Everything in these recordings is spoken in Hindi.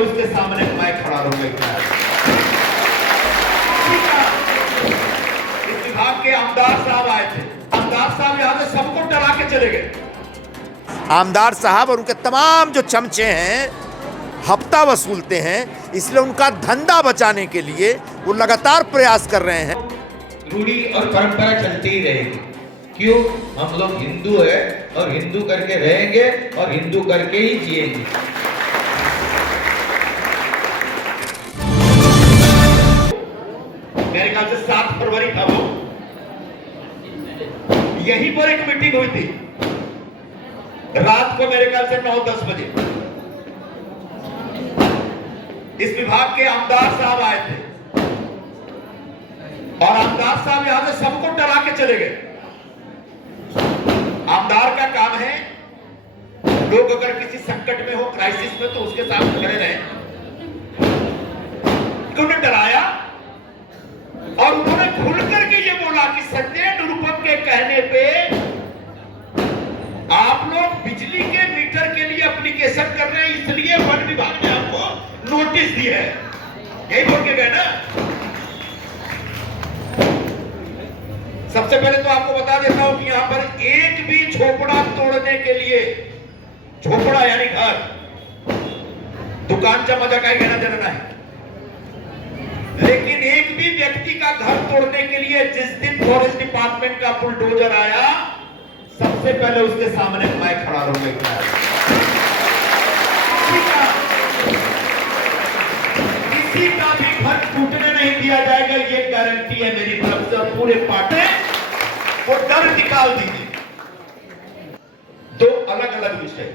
उसके सामने मैं खड़ा रहूंगा। इस विभाग के आमदार साहब आए थे, आमदार साहब यहाँ से सबको डरा के चले गए। आमदार साहब और उनके तमाम जो चमचे हैं हफ्ता वसूलते हैं, इसलिए उनका धंधा बचाने के लिए वो लगातार प्रयास कर रहे हैं। रूढ़ी और परंपरा चलती ही रहेगी। क्यों? हम लोग हिंदू है और हिंदू करके रहेंगे और हिंदू करके ही जिएंगे। मेरे ख्याल से 7 फरवरी था वो, यहीं पर एक मीटिंग हुई थी रात को, मेरे ख्याल से 9-10 बजे। इस विभाग के आमदार साहब आए थे और आमदार साहब यहां से सबको डरा के चले गए। आमदार का काम है, लोग अगर किसी संकट में हो, क्राइसिस में, तो उसके साथ खड़े रहे। उन्होंने डराया और उन्होंने खुल करके ये बोला कि संजय निरुपम के कहने पे आप लोग बिजली के मीटर के लिए एप्लीकेशन कर रहे हैं, इसलिए वन विभाग ने आपको नोटिस दी है। यही बोल के गए ना। सबसे पहले तो आपको बता देता हूं कि यहां पर एक भी झोपड़ा तोड़ने के लिए, झोपड़ा यानी घर, दुकान का मजा का ही कहना देना है, लेकिन एक भी व्यक्ति का घर तोड़ने के लिए जिस दिन फॉरेस्ट डिपार्टमेंट का बुलडोजर आया, सबसे पहले उसके सामने मैं खड़ा रहूंगा। किसी का भी घर टूटने नहीं दिया जाएगा, ये गारंटी है मेरी तरफ से। पूरे पार्टी वो डर निकाल दीजिए। 2 अलग अलग विषय,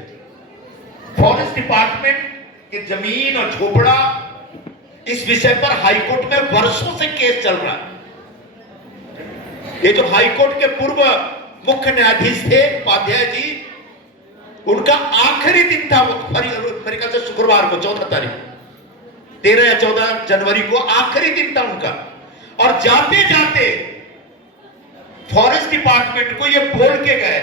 फॉरेस्ट डिपार्टमेंट के जमीन और झोपड़ा, इस विषय पर हाईकोर्ट में वर्षों से केस चल रहा है। ये जो हाईकोर्ट के पूर्व मुख्य न्यायाधीश थे उपाध्याय जी, उनका आखिरी दिन था मेरे ख्याल से शुक्रवार को, 14 तारीख, 13 या 14 जनवरी को आखिरी दिन था उनका। और जाते जाते फॉरेस्ट डिपार्टमेंट को यह बोल के गए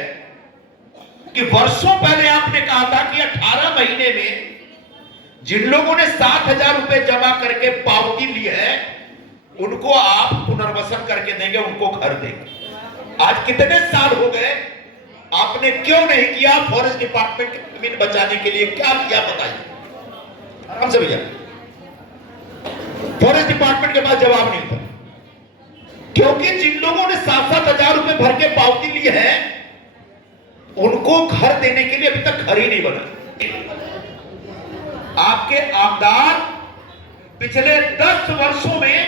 कि वर्षों पहले आपने कहा था कि 18 महीने में जिन लोगों ने 7,000 रुपए जमा करके पावती ली है, उनको आप पुनर्वसन करके देंगे, उनको घर देंगे। आज कितने साल हो गए, आपने क्यों नहीं किया? फॉरेस्ट डिपार्टमेंट की जमीन बचाने के लिए क्या किया बताइए आराम से भैया। फॉरेस्ट डिपार्टमेंट के पास जवाब नहीं था, क्योंकि जिन लोगों ने 7-7 हजार रुपए भर के पावती ली है, उनको घर देने के लिए अभी तक घर ही नहीं बना। आपके आमदार पिछले 10 वर्षों में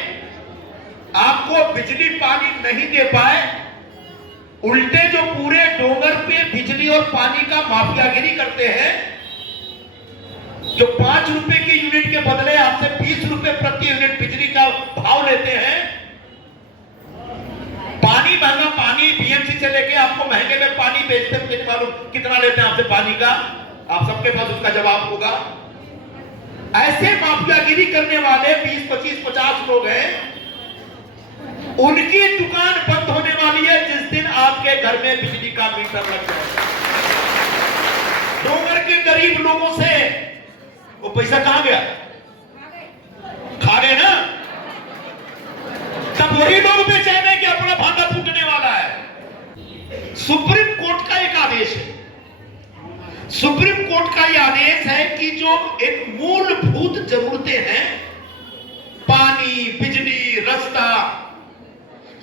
आपको बिजली पानी नहीं दे पाए, उल्टे जो पूरे डोंगर पे बिजली और पानी का माफियागिरी करते हैं, जो 5 रुपए की यूनिट के बदले आपसे 20 रुपए प्रति यूनिट बिजली का भाव लेते हैं। पानी महंगा, पानी बीएमसी से लेके आपको महंगे में पानी बेचते हैं, मुझे मालूम कितना लेते हैं आपसे पानी का, आप सबके पास उसका जवाब होगा। ऐसे माफियागिरी करने वाले 20, 25, 50 लोग हैं, उनकी दुकान बंद होने वाली है जिस दिन आपके घर में बिजली का मीटर लग जाएगा। डोंगर के गरीब लोगों से वो पैसा कहां गया? खा गए ना। तब वही लोग बेचैन है कि अपना भांडा फूटने वाला है। सुप्रीम कोर्ट का एक आदेश है, सुप्रीम कोर्ट का यह आदेश है कि जो एक मूलभूत जरूरतें हैं, पानी, बिजली, रास्ता,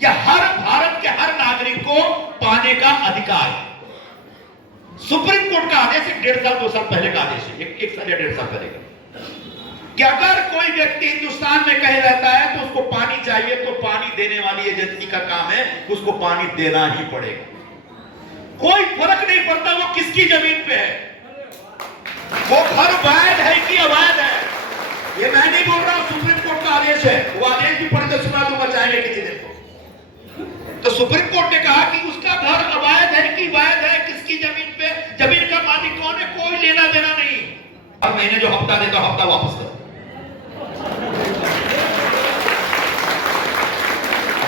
या हर भारत के हर नागरिक को पाने का अधिकार है। सुप्रीम कोर्ट का आदेश 1.5 साल 2 साल पहले का आदेश है, 1 साल या 1.5 साल पहले का, कि अगर कोई व्यक्ति हिंदुस्तान में कहे रहता है तो उसको पानी चाहिए, तो पानी देने वाली एजेंसी का काम है उसको पानी देना ही पड़ेगा। कोई फर्क नहीं पड़ता वो किसकी जमीन पे है, वो घर वैध है कि अवैध है। ये मैं नहीं बोल रहा हूं, सुप्रीम कोर्ट का आदेश है। वो आदेश भी पढ़ के सुना दूंगा चाहे किसी दिन को। तो सुप्रीम कोर्ट ने कहा कि उसका घर अवैध है कि वैध है, किसकी जमीन पे, जमीन का मालिक कौन है, कोई लेना देना नहीं। हर महीने जो हफ्ता देता हफ्ता वापस करो।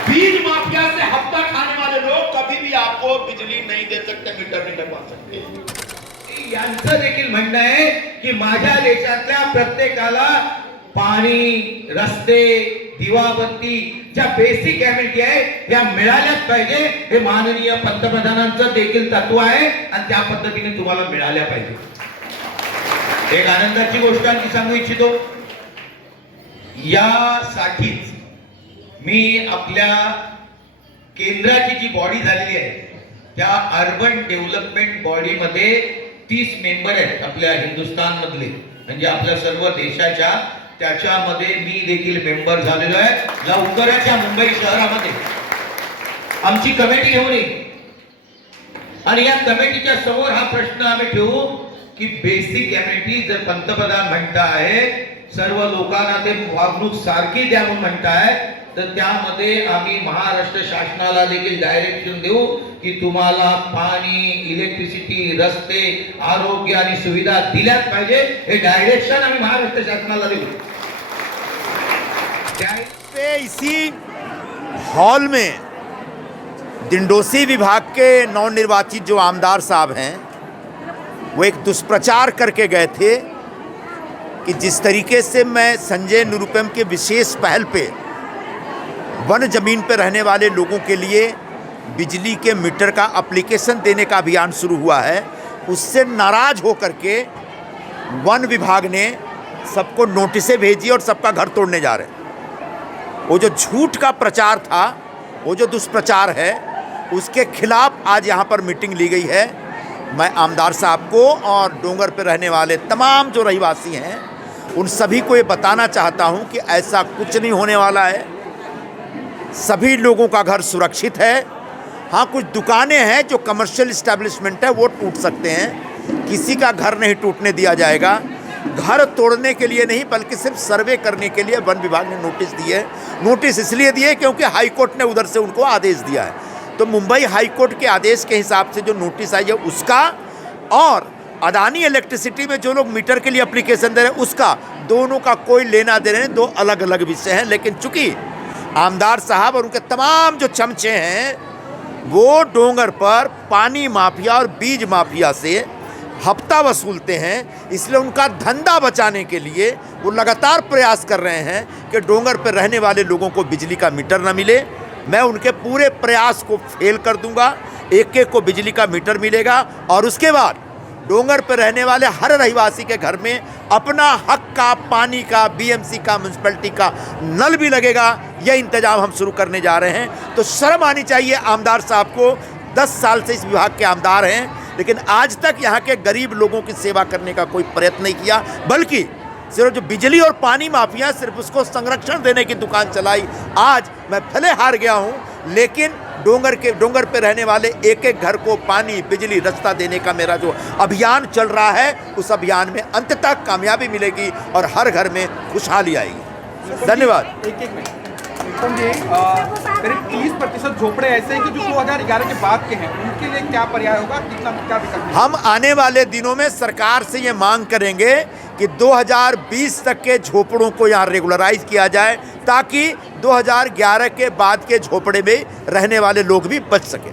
बीज माफिया से हफ्ता खाने वाले लोग कभी भी आपको बिजली नहीं दे सकते, मीटर नहीं लगवा सकते। यांचं देखील म्हणणं आहे की माझ्या देशातल्या प्रत्येकाला पाणी, रस्ते, दिवाबत्ती ज्या बेसिक ॲम्युनिटी आहे त्या मिळाल्याच पाहिजे. हे माननीय पंतप्रधानांचं देखील तत्व आहे आणि त्या पद्धतीने तुम्हाला मिळाल्या पाहिजे. एक आनंदाची गोष्ट आणखी सांगू इच्छितो. यासाठीच मी आपल्या केंद्राची जी बॉडी झालेली आहे त्या अर्बन डेव्हलपमेंट बॉडीमध्ये 30 मेंबर आहेत आपल्या हिंदुस्थान मधले, म्हणजे आपल्या सर्व देशाच्या. त्याच्यामध्ये मी देखील मेंबर झालेलो आहे. लवकरच या मुंबई शहरामध्ये आमची कमिटी घेऊन येईल आणि या कमिटीच्या समोर हा प्रश्न आम्ही ठेवू की बेसिक ॲम्युनिटी जर पंतप्रधान म्हणताय सर्व लोकांना ते वागणूक सारखी द्या म्हणून म्हणताय, तर त्यामध्ये आम्ही महाराष्ट्र शासनाला देखील डायरेक्शन देऊ की तुम्हाला पाणी, इलेक्ट्रिसिटी, रस्ते, आरोग्य आणि सुविधा दिल्याच पाहिजे. हे डायरेक्शन आम्ही महाराष्ट्र शासनाला देऊ. इसी हॉल में दिंडोसी विभाग के नवनिर्वाचित जो आमदार साहब हैं वो एक दुष्प्रचार करके गए थे कि जिस तरीके से मैं संजय निरुपम के विशेष पहल पे वन जमीन पर रहने वाले लोगों के लिए बिजली के मीटर का एप्लीकेशन देने का अभियान शुरू हुआ है, उससे नाराज होकर के वन विभाग ने सबको नोटिसें भेजी और सबका घर तोड़ने जा रहे हैं. वो जो झूठ का प्रचार था, वो जो दुष्प्रचार है, उसके खिलाफ आज यहाँ पर मीटिंग ली गई है. मैं आमदार साहब को और डोंगर पर रहने वाले तमाम जो रहीवासी हैं उन सभी को ये बताना चाहता हूँ कि ऐसा कुछ नहीं होने वाला है. सभी लोगों का घर सुरक्षित है. हाँ, कुछ दुकानें हैं जो कमर्शियल इस्टेब्लिशमेंट है वो टूट सकते हैं, किसी का घर नहीं टूटने दिया जाएगा. घर तोड़ने के लिए नहीं बल्कि सिर्फ सर्वे करने के लिए वन विभाग ने नोटिस दिए. नोटिस इसलिए दिए क्योंकि हाई कोर्ट ने उधर से उनको आदेश दिया है. तो मुंबई हाई कोर्ट के आदेश के हिसाब से जो नोटिस आई है उसका, और अदानी इलेक्ट्रिसिटी में जो लोग मीटर के लिए एप्लीकेशन दे रहे हैं उसका, दोनों का कोई लेना देना नहीं, दो अलग अलग विषय हैं. लेकिन चूंकि आमदार साहब और उनके तमाम जो चमचे हैं वो डोंगर पर पानी माफिया और बीज माफिया से हफ्ता वसूलते हैं, इसलिए उनका धंधा बचाने के लिए वो लगातार प्रयास कर रहे हैं कि डोंगर पर रहने वाले लोगों को बिजली का मीटर न मिले. मैं उनके पूरे प्रयास को फेल कर दूंगा. एक एक को बिजली का मीटर मिलेगा और उसके बाद डोंगर पर रहने वाले हर रहीवासी के घर में अपना हक का, पानी का, बीएमसी का, म्यूनसिपैलिटी का नल भी लगेगा. यह इंतजाम हम शुरू करने जा रहे हैं. तो शर्म आनी चाहिए आमदार साहब को. 10 साल से इस विभाग के आमदार हैं, लेकिन आज तक यहाँ के गरीब लोगों की सेवा करने का कोई प्रयत्न नहीं किया, बल्कि सिर्फ जो बिजली और पानी माफिया सिर्फ उसको संरक्षण देने की दुकान चलाई. आज मैं भले हार गया हूँ, लेकिन डोंगर पे रहने वाले एक एक घर को पानी, बिजली, रास्ता देने का मेरा जो अभियान चल रहा है, उस अभियान में अंत तक कामयाबी मिलेगी और हर घर में खुशहाली आएगी. धन्यवाद. एक मिनट करीब 30% झोपड़े ऐसे हैं कि जो 2011 के बाद के हैं, उनके लिए क्या पर्याय होगा, कितना क्या विकल्प? हम आने वाले दिनों में सरकार से ये मांग करेंगे कि 2020 तक के झोपड़ों को यहाँ रेगुलराइज किया जाए, ताकि 2011 के बाद के झोपड़े में रहने वाले लोग भी बच सकें.